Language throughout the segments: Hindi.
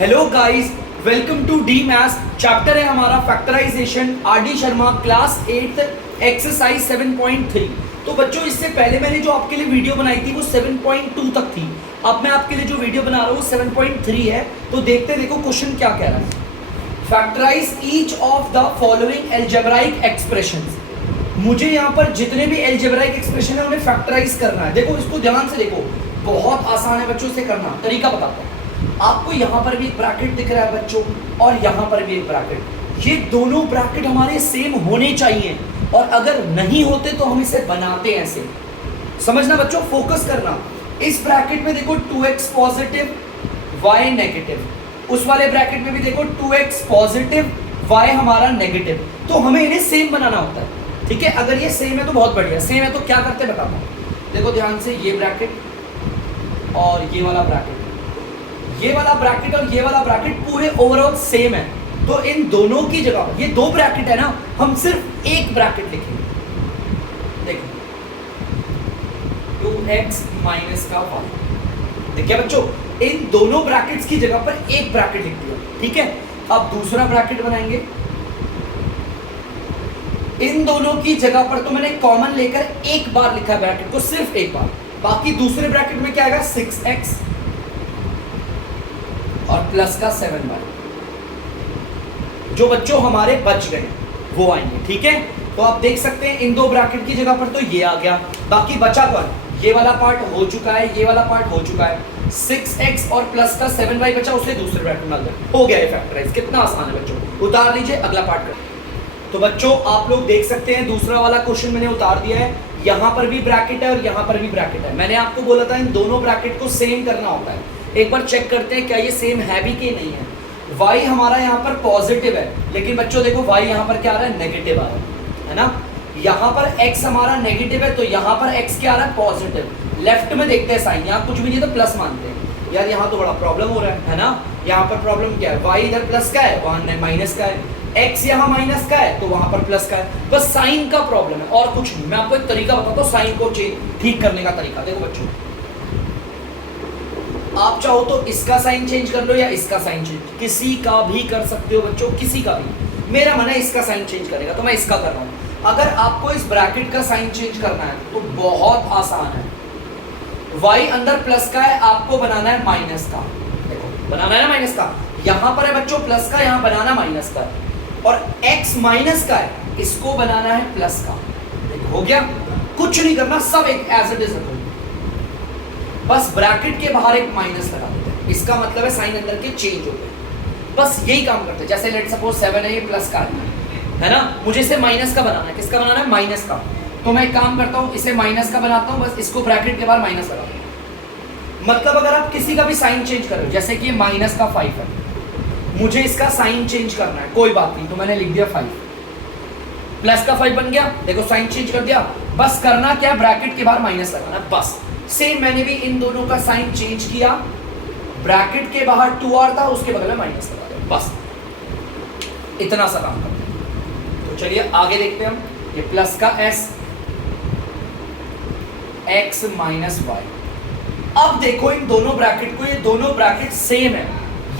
Hello guys, welcome to D maths. Chapter है हमारा factorisation, R D. Sharma, class 8 exercise 7.3। तो बच्चों, इससे पहले मैंने जो आपके लिए वीडियो बनाई थी वो 7.2 तक थी। अब मैं आपके लिए जो वीडियो बना रहा हूँ 7.3 है। तो देखो क्वेश्चन क्या कह रहा है। Factorise each of the following algebraic expressions. मुझे यहाँ पर जितने भी एल्जेब्राइक एक्सप्रेशन है उन्हें फैक्टराइज करना है। देखो इसको ध्यान से देखो, बहुत आसान है बच्चों से करना। तरीका बताता हूँ। आपको यहाँ पर भी एक ब्रैकेट दिख रहा है बच्चों, और यहाँ पर भी एक ब्रैकेट। ये दोनों ब्रैकेट हमारे सेम होने चाहिए, और अगर नहीं होते तो हम इसे बनाते हैं ऐसे। समझना बच्चों, फोकस करना। इस ब्रैकेट में देखो 2x पॉजिटिव y नेगेटिव, उस वाले ब्रैकेट में भी देखो 2x पॉजिटिव y हमारा नेगेटिव। तो हमें इन्हें सेम बनाना होता है, ठीक है। अगर ये सेम है तो बहुत बढ़िया, सेम है तो क्या करते हैं बताता हूँ। देखो ध्यान से, ये ब्रैकेट और ये वाला ब्रैकेट, ये वाला ब्रैकेट और ये वाला ब्रैकेट पूरे ओवरऑल सेम है। तो इन दोनों की जगह, ये दो ब्रैकेट है ना, हम सिर्फ एक ब्रैकेट लिखेंगे। देखो 2x माइनस का y। देखिए बच्चों, इन दोनों ब्रैकेट्स की जगह पर एक ब्रैकेट लिख दिया, ठीक है। अब दूसरा ब्रैकेट बनाएंगे। इन दोनों की जगह पर तो मैंने कॉमन लेकर एक बार लिखा है ब्रैकेट को, सिर्फ एक बार। बाकी दूसरे ब्रैकेट में क्या आएगा, 6x और प्लस का 7y। जो बच्चों हमारे बच गए वो आएंगे, ठीक है। तो आप देख सकते हैं इन दो ब्रैकेट की जगह पर तो ये आ गया। बाकी बचा कौन, ये वाला पार्ट हो चुका है, ये वाला पार्ट हो चुका है। 6x और प्लस का 7y बचा, उसे दूसरे ब्रैकेट में डाल दो, हो गया ये फैक्टराइज। कितना आसान है बच्चों, उतार लीजिए, अगला पार्ट कर। तो बच्चों आप लोग देख सकते हैं दूसरा वाला क्वेश्चन मैंने उतार दिया है। यहाँ पर भी ब्रैकेट है और यहाँ पर भी ब्रैकेट है। मैंने आपको बोला था इन दोनों ब्रैकेट को सेम करना होता है। एक बार चेक करते हैं क्या ये सेम है भी कि नहीं है। y हमारा यहाँ पर पॉजिटिव है, लेकिन बच्चों देखो y यहाँ पर क्या आ रहा है, नेगेटिव आ रहा है ना। यहाँ पर x हमारा नेगेटिव है, तो यहाँ पर x क्या आ रहा है, पॉजिटिव। लेफ्ट में देखते हैं साइन, यहाँ कुछ भी नहीं तो प्लस मानते हैं। यार यहाँ तो बड़ा प्रॉब्लम हो रहा है ना। यहाँ पर प्रॉब्लम क्या है, y इधर प्लस का है, वहाँ माइनस का है। x यहाँ माइनस का है तो वहाँ पर प्लस का है। बस साइन का प्रॉब्लम है और कुछ नहीं। मैं आपको एक तरीका बताता हूँ साइन को ठीक करने का तरीका। देखो बच्चों, आप चाहो तो इसका साइन चेंज कर लो या इसका साइन चेंज, किसी का भी कर सकते हो बच्चों, किसी का भी। मेरा मन है इसका साइन चेंज करेगा तो मैं इसका कर रहा हूं। अगर आपको इस ब्रैकेट का साइन चेंज करना है तो बहुत आसान है। y अंदर प्लस का है, आपको बनाना है माइनस का। देखो बनाना है ना माइनस का, यहां पर है बच्चों प्लस का, यहां बनाना माइनस का। और x माइनस का है, इसको बनाना है प्लस का। देखो हो गया, कुछ नहीं करना, सब एक एज इट इज रखो। बस ब्रैकेट के बाहर एक माइनस लगा देते हैं, इसका मतलब है साइन अंदर के चेंज हो गए। बस यही काम करते हैं। जैसे लेट सपोज 7 है, ये प्लस का है ना, मुझे इसे माइनस का बनाना है। किसका बनाना है, माइनस का। तो मैं एक काम करता हूँ, इसे माइनस का बनाता हूँ, बस इसको ब्रैकेट के बाहर माइनस लगा दूँ। मतलब अगर आप किसी का भी साइन चेंज कर रहे हो, जैसे कि माइनस का 5 है, मुझे इसका साइन चेंज करना है, कोई बात नहीं, तो मैंने लिख दिया 5। प्लस का 5 बन गया, देखो साइन चेंज कर दिया। बस करना क्या, ब्रैकेट के बाहर माइनस लगाना, बस। सेम मैंने भी इन दोनों का साइन चेंज किया। ब्रैकेट के बाहर 2r था, उसके बगल में माइनस लगा दिया, बस इतना सा काम करते हैं। तो चलिए आगे देखते हैं हम। ये प्लस का s, x माइनस y। अब देखो इन दोनों ब्रैकेट को, ये दोनों ब्रैकेट सेम है।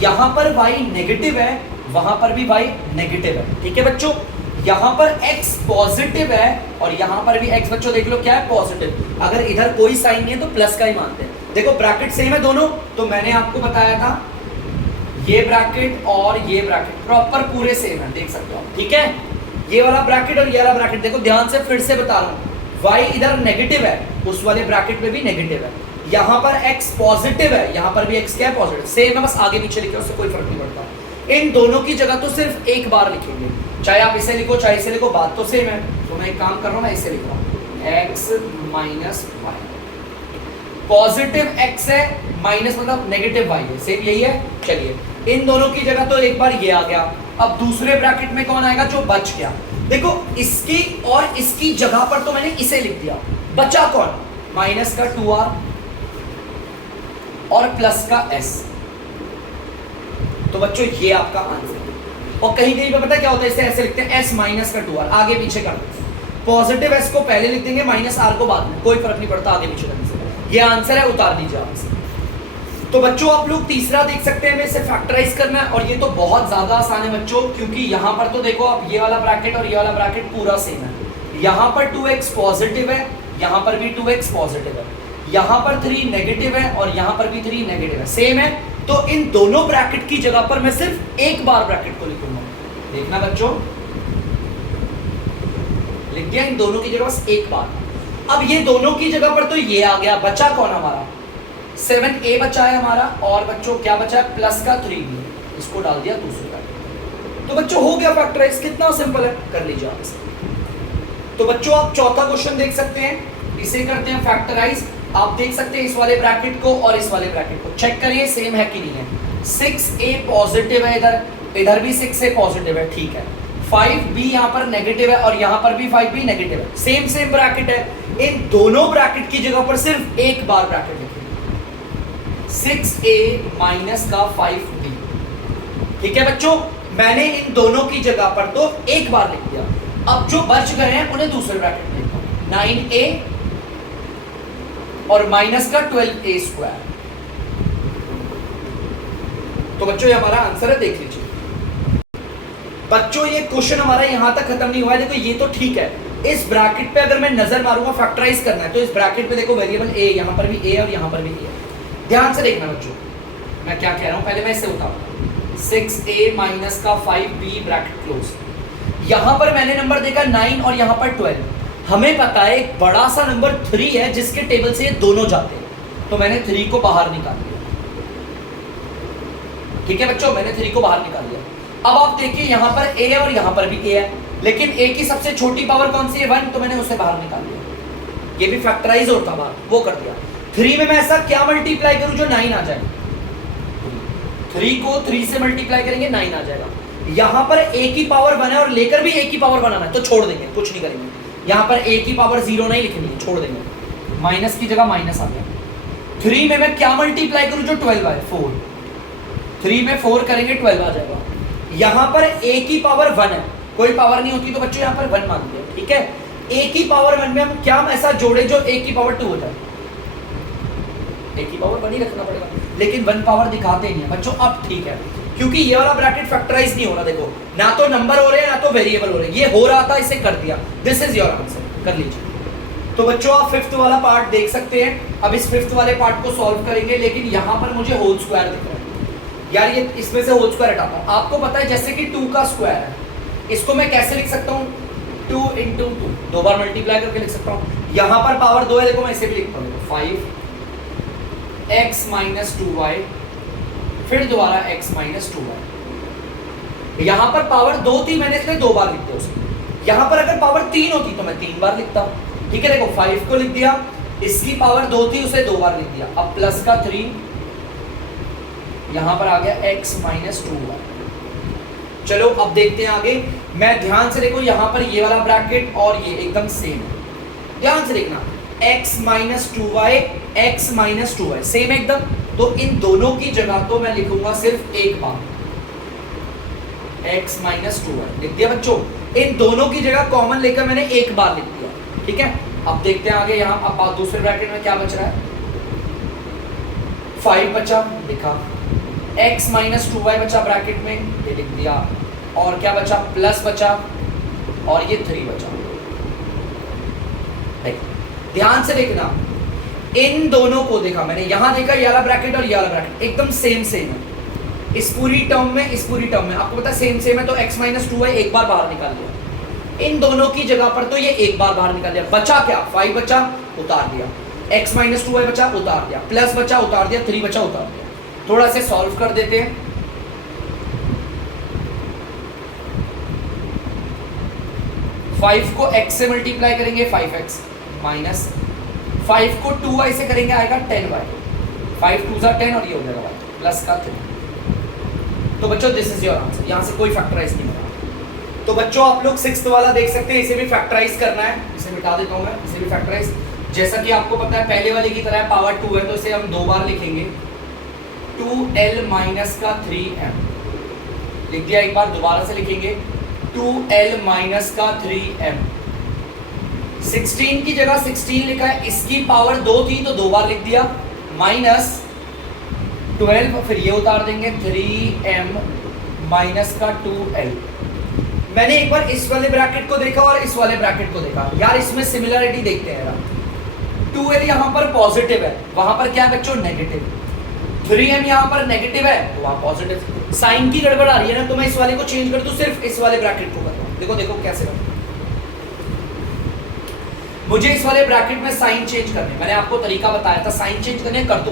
यहां पर y नेगेटिव है, वहां पर भी y नेगेटिव है, ठीक है बच्चों। यहाँ पर x पॉजिटिव है और यहाँ पर भी x, बच्चों देख लो क्या है, पॉजिटिव। अगर इधर कोई साइन नहीं है तो प्लस का ही मानते हैं। देखो ब्रैकेट सेम है दोनों, तो मैंने आपको बताया था ये ब्रैकेट और ये ब्रैकेट प्रॉपर पूरे सेम है, देख सकते हो आप, ठीक है। ये वाला ब्रैकेट और ये वाला ब्रैकेट, देखो ध्यान से फिर से बता रहा हूँ, y इधर नेगेटिव है, उस वाले ब्रैकेट में भी नेगेटिव है। यहाँ पर x पॉजिटिव है, यहाँ पर भी x क्या है, पॉजिटिव। सेम है, बस आगे पीछे लिखे, उससे कोई फर्क नहीं पड़ता। इन दोनों की जगह तो सिर्फ एक बार लिखेंगे, चाहे आप इसे लिखो चाहे इसे लिखो, बात तो सेम है। तो मैं एक काम कर रहा हूँ, मैं इसे लिख रहा हूँ x minus y. Positive x है, माइनस मतलब नेगेटिव y है, सेम यही है। चलिए इन दोनों की जगह तो एक बार ये आ गया। अब दूसरे ब्रैकेट में कौन आएगा, जो बच गया। देखो इसकी और इसकी जगह पर तो मैंने इसे लिख दिया, बचा कौन, माइनस का 2r और प्लस का s। तो बच्चों ये आपका आंसर है। और कहीं कहीं पे पता क्या होता है, इसे ऐसे लिखते हैं s माइनस का 2r, आगे पीछे कर देते हैं। पॉजिटिव s को पहले लिख देंगे, माइनस r को बाद में, कोई फर्क नहीं पड़ता आगे पीछे करने से। ये आंसर है, उतार दीजिए आप इसे। तो बच्चों आप लोग तीसरा देख सकते हैं, हमें इसे फैक्टराइज करना है और ये तो बहुत ज्यादा आसान है बच्चों, क्योंकि यहाँ पर तो देखो आप ये वाला ब्रैकेट और ये वाला ब्रैकेट पूरा सेम है। यहाँ पर 2x पॉजिटिव है, यहाँ पर भी 2x पॉजिटिव है, यहाँ पर 3 नेगेटिव है और यहाँ पर भी 3 नेगेटिव है, सेम है। तो इन दोनों ब्रैकेट की जगह पर मैं सिर्फ एक बार ब्रैकेट को लिखूंगा। देखना बच्चों, लिख दिया इन दोनों की जगह बस एक बार। अब ये दोनों की जगह पर तो ये आ गया, बचा कौन हमारा 7a बचा है हमारा, और बच्चों क्या बचा है प्लस का 3b, इसको डाल दिया दूसरे ब्रैकेट। तो बच्चों हो गया फैक्टराइज, कितना सिंपल है, कर लीजिए आप इसे। तो बच्चों आप चौथा क्वेश्चन देख सकते हैं, इसे करते हैं फैक्टराइज। आप देख सकते हैं इस वाले ब्रैकेट को और इस वाले ब्रैकेट को, चेक करिए सेम है कि नहीं है। 6a पॉजिटिव है, इधर भी 6a पॉजिटिव है, ठीक है। 5b यहाँ पर नेगेटिव है और यहाँ पर भी 5b नेगेटिव है, सेम सेम ब्रैकेट है। इन दोनों ब्रैकेट की जगह पर सिर्फ एक बार ब्रैकेट लिखेंगे, 6a माइनस का 5b, ठीक है बच्चों। मैंने इन दोनों की जगह पर तो एक बार लिख दिया, अब जो बच गए हैं उन्हें दूसरे ब्रैकेट में लिखता हूं, 9a और माइनस का 12a स्क्वायर। तो बच्चों ये हमारा आंसर है, देख लीजिए बच्चों। ये क्वेश्चन हमारा यहां तक खत्म नहीं हुआ है। देखो ये तो ठीक है, इस ब्रैकेट पे अगर मैं नजर मारूंगा, फैक्टराइज करना है तो इस ब्रैकेट पे देखो वेरिएबल a, यहां पर भी a और यहां पर भी a। ध्यान से देखना बच्चों, मैं क्या कह रहा हूं, पहले मैं इसे बताऊंगा। 6a माइनस का 5b ब्रैकेट क्लोज। यहां पर मैंने नंबर देखा 9 और यहां पर 12। हमें पता है एक बड़ा सा नंबर 3 है जिसके टेबल से ये दोनों जाते हैं, तो मैंने 3 को बाहर निकाल दिया, ठीक है बच्चों, मैंने 3 को बाहर निकाल दिया। अब आप देखिए यहां पर a है और यहां पर भी a है, लेकिन a की सबसे छोटी पावर कौन सी है 1, तो मैंने उसे बाहर निकाल दिया। ये भी फैक्टराइज होता बाहर, वो कर दिया। 3 में मैं ऐसा क्या मल्टीप्लाई करूं जो 9 आ जाए, 3 को 3 से मल्टीप्लाई करेंगे 9 आ जाएगा। यहां पर a की पावर 1 है और लेकर भी a की पावर बनाना है, तो छोड़ देंगे, कुछ नहीं करेंगे। यहां पर a की पावर 0 नहीं लिखनी है, छोड़ देंगे, माइनस की जगह माइनस आ गया। 3 में मैं क्या मल्टीप्लाई करूं जो 12 आए, 4। 3 में 4 करेंगे 12 आ जाएगा। यहां पर a की पावर 1 है, कोई पावर नहीं होती तो बच्चों यहां पर 1 मान दिया, ठीक है। a की पावर 1 में हम क्या ऐसा जोड़े जो a की पावर 2 हो जाए, a की पावर 1 ही रखना पड़ेगा, लेकिन 1 पावर दिखाते नहीं है बच्चों। अब ठीक है, क्योंकि ये वाला ब्रैकेट फैक्टराइज नहीं हो रहा, देखो ना तो नंबर हो रहे हैं ना तो वेरिएबल हो रहे हैं, ये हो रहा था इसे कर दिया। दिस इज योर आंसर, कर लीजिए। तो बच्चों आप 5th वाला पार्ट देख सकते हैं। अब इस 5th वाले पार्ट को सॉल्व करेंगे, लेकिन यहां पर मुझे होल स्क्वायर दिख रहा है यार, ये इसमें से होल स्क्वायर हटाता हूं। आपको पता है जैसे कि 2 का स्क्वायर है, इसको मैं कैसे लिख सकता हूं, 2 × 2, 2 बार मल्टीप्लाई करके लिख सकता हूं। यहां पर पावर 2 है, देखो मैं इसे भी लिखता हूं, 5x - 2y, फिर दोबारा x - 2y। यहां पर पावर 2 थी, मैंने इसलिए 2 बार लिख दिया उसे। यहां पर अगर पावर 3 होती तो मैं 3 बार लिखता, ठीक है। देखो 5 को लिख दिया, इसकी पावर 2 थी, उसे 2 बार लिख दिया। अब प्लस का 3, यहां पर आ गया x - 2y। चलो अब देखते हैं आगे। मैं ध्यान से देखो, यहां पर ये वाला ब्रैकेट और ये एकदम सेम है, ध्यान से देखना, x - 2y, x - 2y same एकदम। तो इन दोनों की जगह तो मैं लिखूंगा सिर्फ एक बार, x - 2y लिख दिया बच्चों। इन दोनों की जगह कॉमन लेकर मैंने एक बार लिख दिया, ठीक है। अब देखते हैं आगे, यहां अब दूसरे ब्रैकेट में क्या बच रहा है, 5 बचा, लिखा, x - 2y बचा ब्रैकेट में, ये लिख दिया, और क्या बचा, प्लस बचा, और ये 3 बचा। ध्यान से देखना, इन दोनों को देखा मैंने, यहां देखा ये वाला ब्रैकेट और ये वाला ब्रैकेट एकदम सेम सेम है, इस पूरी टर्म में, इस पूरी टर्म में आपको पता है सेम सेम है, तो x - 2y एक बार बाहर निकाल लिया। इन दोनों की जगह पर तो ये एक बार बाहर निकाल दिया, बचा क्या, 5 बचा, उतार दिया, x - 2y बचा, उतार दिया, प्लस बचा, उतार दिया, 3 बचा, उतार दिया। थोड़ा से सॉल्व कर देते हैं। फाइव को x से मल्टीप्लाई करेंगे 5x, माइनस 5 को 2y से करेंगे आएगा 10y, 5 2 * 10 और ये हो जाएगा y, प्लस का 3। तो बच्चों दिस इज योर आंसर, यहाँ से कोई फैक्टराइज नहीं होगा। तो बच्चों आप लोग 6th वाला देख सकते हैं, इसे भी फैक्टराइज करना है, इसे मिटा देता हूँ मैं, इसे भी फैक्टराइज। जैसा कि आपको पता है पहले वाले की तरह पावर 2 है, तो इसे हम 2 बार लिखेंगे, 2l - का 3m लिख दिया एक बार, दोबारा से लिखेंगे 2l - का 3m। 16 की जगह 16 लिखा है, इसकी पावर 2 थी तो 2 बार लिख दिया, माइनस 12, फिर ये उतार देंगे 3m माइनस का 2l। मैंने एक बार इस वाले ब्रैकेट को देखा और इस वाले ब्रैकेट को देखा, यार इसमें सिमिलरिटी देखते हैं यार। 2l यहाँ पर पॉजिटिव है, वहां पर क्या है बच्चों, नेगेटिव। 3m यहाँ पर नेगेटिव है तो वहां पॉजिटिव। साइन की गड़बड़ आ रही है ना, तो मैं इस वाले को चेंज कर दूं, सिर्फ इस वाले ब्रैकेट को कर दूं। देखो देखो कैसे करते, मुझे इस वाले ब्रैकेट में साइन चेंज करने, मैंने आपको तरीका बताया था, साइन चेंज करने कर दो।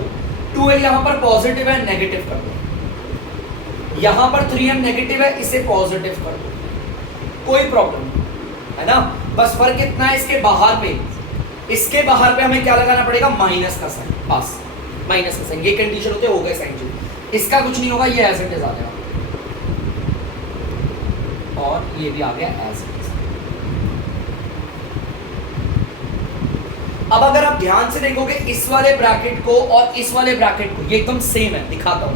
2l यहाँ पर पॉजिटिव है, नेगेटिव कर दो। यहाँ पर 3m नेगेटिव है, इसे पॉजिटिव कर दो, कोई प्रॉब्लम नहीं है ना। बस फर्क इतना है, इसके बाहर पे हमें क्या लगाना पड़ेगा, माइनस का साइन, बस माइनस का साइन। ये कंडीशन होते हो गए साइन चेंज, इसका कुछ नहीं होगा, ये एज इट इज आ जाएगा और ये भी आ गया एज इट इज। अब अगर आप ध्यान से देखोगे इस वाले ब्रैकेट को और इस वाले ब्रैकेट को, ये एकदम सेम है, दिखाता हूं।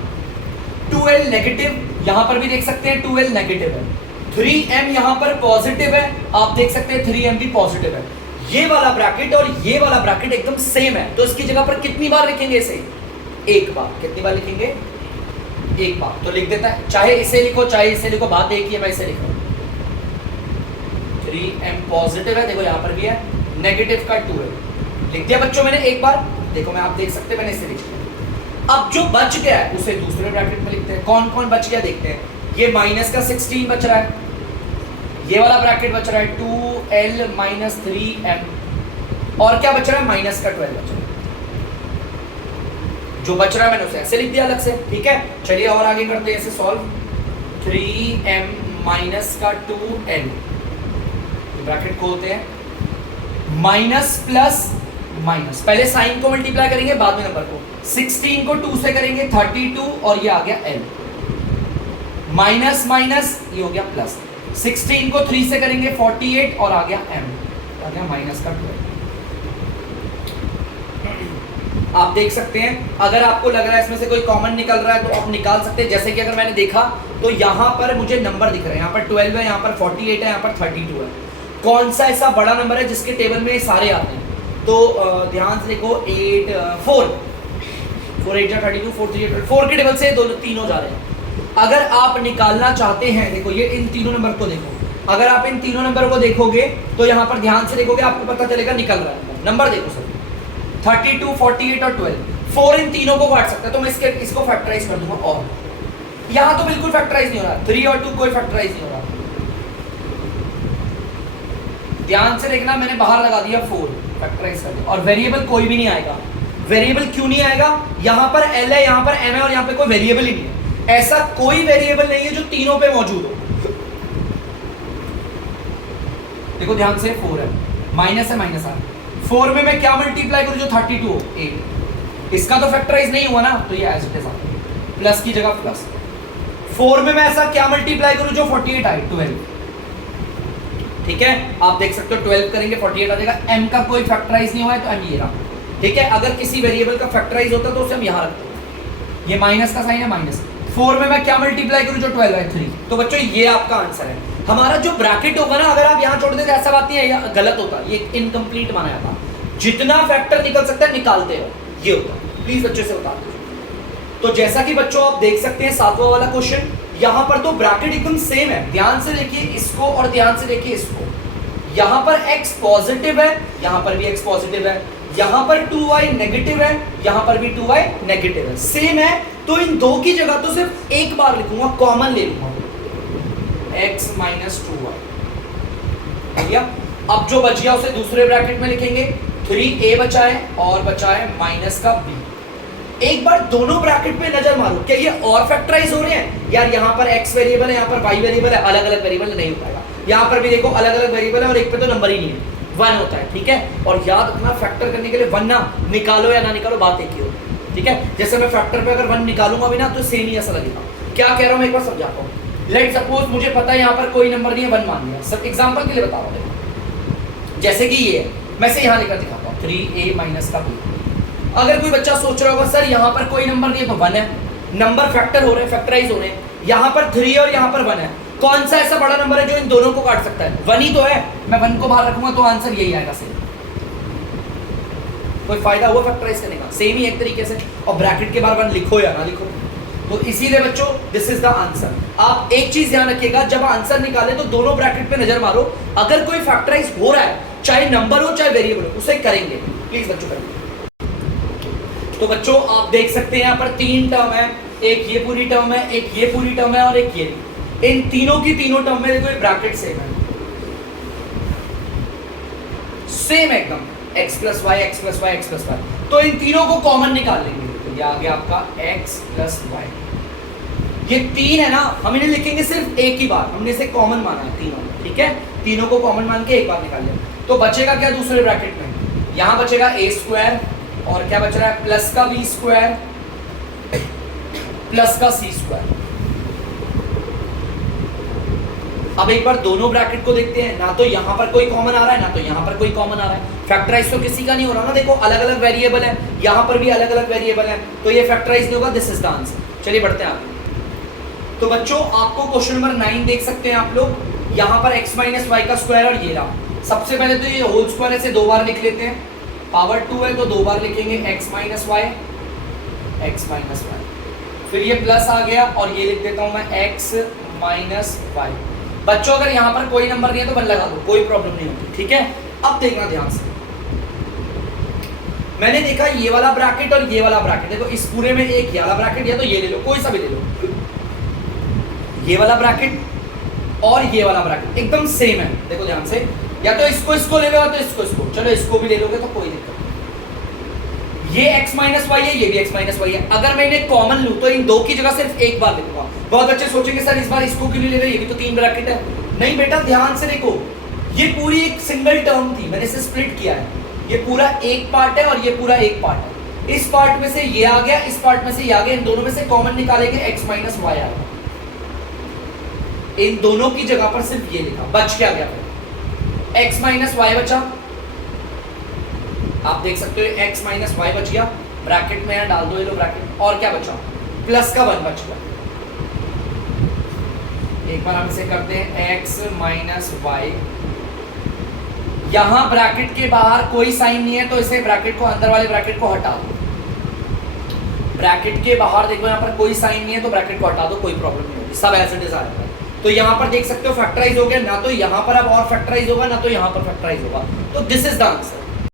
2l नेगेटिव, यहां पर भी देख सकते हैं 2l नेगेटिव है। 3m यहां पर पॉजिटिव है, आप देख सकते हैं 3m भी पॉजिटिव है। ये वाला ब्रैकेट और ये वाला ब्रैकेट एकदम सेम है, तो इसकी जगह पर कितनी बार लिखेंगे इसे, एक बार। कितनी बार लिखेंगे, एक बार। तो लिख देता है, चाहे इसे लिखो चाहे इसे लिखो, बात एक ही है, मैं इसे लिख रहा हूं। 3m पॉजिटिव है, देखो यहां पर भी है, नेगेटिव का 2l लिख दिया बच्चों मैंने एक बार। देखो मैं, आप देख सकते हैं मैंने इसे लिख दिया। अब जो बच गया है उसे दूसरे ब्रैकेट में लिखते हैं। कौन कौन बच गया देखते हैं। ये माइनस का 16 बच रहा है, ये वाला ब्रैकेट बच रहा है 2l माइनस 3m, और क्या बच रहा है, माइनस का 12 बच रहा है। जो बच रहा है मैंने उसे ऐसे लिख दिया अलग से, ठीक है। चलिए और आगे करते हैं इसे सॉल्व। 3m माइनस का 2l, ब्रैकेट खोलते हैं, माइनस प्लस माइनस, पहले साइन को मल्टीप्लाई करेंगे बाद में नंबर को। 16 को 2 से करेंगे 32 और ये आ गया l, माइनस माइनस ये हो गया प्लस। 16 को 3 से करेंगे 48 और आ गया m, आ गया माइनस का 12। आप देख सकते हैं, अगर आपको लग रहा है इसमें से कोई कॉमन निकल रहा है तो आप निकाल सकते हैं। जैसे कि अगर मैंने देखा तो यहाँ पर मुझे नंबर दिख रहे हैं, यहाँ पर 12 है, यहाँ पर 48 है, यहाँ पर 32 है। कौन सा ऐसा बड़ा नंबर है जिसके टेबल में सारे आते हैं, तो ध्यान से देखो 4 8 जा 32, 4 3 8, 4 के टेबल से तीनों जा रहे हैं। अगर आप निकालना चाहते हैं, देखो ये इन तीनों नंबर को देखो, अगर आप इन तीनों नंबर को देखोगे तो यहाँ पर ध्यान से देखोगे आपको पता चलेगा निकल रहा है नंबर। देखो सर 32, 48 और 12, 4 इन तीनों को काट सकता है, तो मैं इसको फैक्टराइज कर दूंगा। और यहाँ तो बिल्कुल फैक्टराइज नहीं हो रहा, 3 और 2 कोई फैक्टराइज नहीं हो रहा। ध्यान से देखना, मैंने बाहर लगा दिया 4, फैक्टराइज कर दिया, और वेरिएबल कोई भी नहीं आएगा। वेरिएबल क्यों नहीं आएगा, यहाँ पर l है, यहाँ पर m है और यहाँ पे कोई वेरिएबल ही नहीं है। ऐसा कोई वेरिएबल नहीं है जो तीनों पे मौजूद हो। देखो ध्यान से 4 है, माइनस है, माइनस है। 4 में मैं क्या मल्टीप्लाई करूं जो 32 हो, 8, इसका तो फैक्टराइज नहीं हुआ ना, तो ये एज इट इज आता है, प्लस की जगह प्लस। 4 में मैं ऐसा क्या मल्टीप्लाई करूं जो 48 आए, 12, ठीक है। आप देख सकते हो 12 करेंगे 48 आ जाएगा। m का कोई फैक्टराइज नहीं हुआ है तो m ये रहा, ठीक है। अगर किसी वेरिएबल का फैक्टराइज होता तो उसे हम यहाँ रखते हैं। ये माइनस का साइन है, माइनस। 4 में मैं क्या मल्टीप्लाई करूं जो 12 है, 3। तो बच्चों ये आपका आंसर है। हमारा जो ब्रैकेट होगा ना, अगर आप यहाँ छोड़ देते ऐसा बात नहीं है, गलत होता, ये इनकम्प्लीट माना जाता। जितना फैक्टर निकल सकता है निकालते हो, ये होता। प्लीज बच्चों से बता दीजिए। तो जैसा कि बच्चों आप देख सकते हैं 7वां वाला क्वेश्चन, यहाँ पर तो ब्रैकेट एकदम सेम है। ध्यान से देखिए इसको और ध्यान से देखिए इसको। यहाँ पर x पॉजिटिव है, यहाँ पर भी x पॉजिटिव है, यहाँ पर 2y नेगेटिव है, यहाँ पर भी 2y नेगेटिव है, सेम है। तो इन दो की जगह तो सिर्फ एक बार लिखूंगा, कॉमन ले लूंगा, x माइनस 2y। भैया अब जो बच गया उसे दूसरे ब्रैकेट में लिखेंगे। 3a बचा है और बचा है माइनस का b। एक बार दोनों ब्रैकेट पे नजर मारो, क्या ये और फैक्टराइज हो रहे हैं? यार यहाँ पर x वेरिएबल है, यहाँ पर y वेरिएबल है, अलग अलग वेरिएबल नहीं हो पाएगा। यहाँ पर भी देखो अलग अलग वेरिएबल है और एक पे तो नंबर ही नहीं है, 1 होता है, ठीक है। और याद रखना फैक्टर करने के लिए 1 ना निकालो या ना निकालो, बात एक ही होगी, ठीक है। जैसे मैं फैक्टर पे अगर 1 निकालूंगा भी ना तो सेम ही ऐसा लगेगा। क्या कह रहा हूँ मैं एक बार समझाता हूँ। लेट सपोज मुझे पता है यहाँ पर कोई नंबर नहीं है, 1 मान लिया, सब एग्जाम्पल के लिए बता रहा हूँ। जैसे कि ये है, मैं से यहाँ लेकर दिखाता हूँ 3a माइनस का b। अगर कोई बच्चा सोच रहा होगा सर यहाँ पर कोई नंबर नहीं है तो 1 है, नंबर फैक्टर हो रहे हैं, फैक्टराइज हो रहे हैं, यहाँ पर 3 और यहाँ पर 1 है, कौन सा ऐसा बड़ा नंबर है जो इन दोनों को काट सकता है? 1 ही तो है। मैं 1 को बाहर रखूंगा तो आंसर यही आएगा सेम। कोई फायदा हुआ फैक्टराइज करने का? सेम ही एक तरीके से। और ब्रैकेट के बाहर 1 लिखो या ना लिखो, तो इसीलिए बच्चों दिस इज द आंसर। आप एक चीज ध्यान रखिएगा, जब आंसर निकाले तो दोनों ब्रैकेट पे नजर मारो, अगर कोई फैक्टराइज हो रहा है, चाहे नंबर हो चाहे वेरिएबल हो, उसे करेंगे। प्लीज बच्चों करेंगे। तो बच्चों आप देख सकते हैं यहाँ पर 3 टर्म है, एक ये पूरी टर्म है, एक ये पूरी टर्म है और एक ये। इन तीनों की तीनों टर्म में देखो ब्रैकेट सेम है, सेम एकदम, x plus y x plus y x plus y. तो इन तीनों को कॉमन निकाल लेंगे, तो ये आ गया आपका x प्लस वाई। ये 3 है ना, हम इन्हें लिखेंगे सिर्फ एक ही बार, हमने इसे कॉमन माना है तीनों, ठीक है, तीनों को कॉमन मान के एक बार निकाल लिया। तो बचेगा क्या दूसरे ब्रैकेट में? यहां बचेगा a स्क्वायर और क्या बच रहा है, प्लस का b स्क्वायर प्लस का c स्क्वायर। अब एक बार दोनों ब्रैकेट को देखते हैं, ना तो यहां पर कोई कॉमन आ रहा है ना तो यहां पर कोई कॉमन आ रहा है। फैक्टराइज तो किसी का नहीं हो रहा ना, देखो अलग अलग वेरिएबल है, यहां पर भी अलग अलग वेरिएबल है, तो ये फैक्टराइज नहीं होगा। This is the answer. चलिए बढ़ते हैं आगे। तो बच्चों आपको क्वेश्चन नंबर 9 देख सकते हैं आप लोग, यहां पर x माइनस वाई का स्क्वायर और ये रहा। सबसे पहले तो ये होल स्क्वायर ऐसे 2 बार लिख लेते हैं, पावर 2 है तो 2 बार लिखेंगे x माइनस वाई, फिर ये प्लस आ गया और ये लिख देता हूं मैं x माइनस वाई। बच्चों अगर यहाँ पर कोई नंबर नहीं है तो 1 लगा दो, कोई प्रॉब्लम नहीं होती, ठीक है। अब देखना ध्यान से, मैंने देखा ये वाला ब्रैकेट और ये वाला ब्रैकेट, देखो इस पूरे में एक ये वाला ब्रैकेट या तो ये ले लो, कोई सा भी ले लो, ये वाला ब्रैकेट और ये वाला ब्रैकेट एकदम सेम है। देखो ध्यान से, या तो इसको ले लो या तो इसको, चलो इसको भी ले लोगे तो कोई दिक्कत नहीं। ये x माइनस वाई है, ये भी x माइनस वाई है। अगर मैं इन्हें कॉमन लूं तो इन दो की जगह सिर्फ एक बार लिखूंगा। बहुत बच्चे सोचेंगे सर इस बार इसको क्यों नहीं ले रहे, ये भी तो 3 ब्रैकेट है। नहीं बेटा, ध्यान से देखो, ये पूरी एक सिंगल टर्म थी, मैंने इसे स्प्लिट किया है। ये पूरा एक पार्ट है और ये पूरा एक पार्ट है। इस पार्ट में से ये आ गया, इस पार्ट में से ये आ गया, इन दोनों में से कॉमन निकालेंगे, x माइनस वाई आ गया। इन दोनों की जगह पर सिर्फ ये लिखा, बच क्या गया, x माइनस वाई बचा। आप देख सकते हो x माइनस वाई बच गया, ब्रैकेट में डाल दो ये लो ब्रैकेट, और क्या बचा, प्लस का 1 बच गया। एक बार हम इसे करते हैं x माइनस वाई। यहां ब्रैकेट के बाहर कोई साइन नहीं है तो इसे ब्रैकेट को, अंदर वाले ब्रैकेट को हटा दो। ब्रैकेट के बाहर देखो यहाँ पर कोई साइन नहीं है तो ब्रैकेट को हटा दो, कोई प्रॉब्लम नहीं होगी, सब ऐसे डिजाइन है। तो यहाँ पर देख सकते हो फैक्टराइज हो गया, ना तो यहाँ पर अब और फैक्टराइज होगा ना तो यहाँ पर फैक्टराइज होगा। तो दिस इज द आंसर।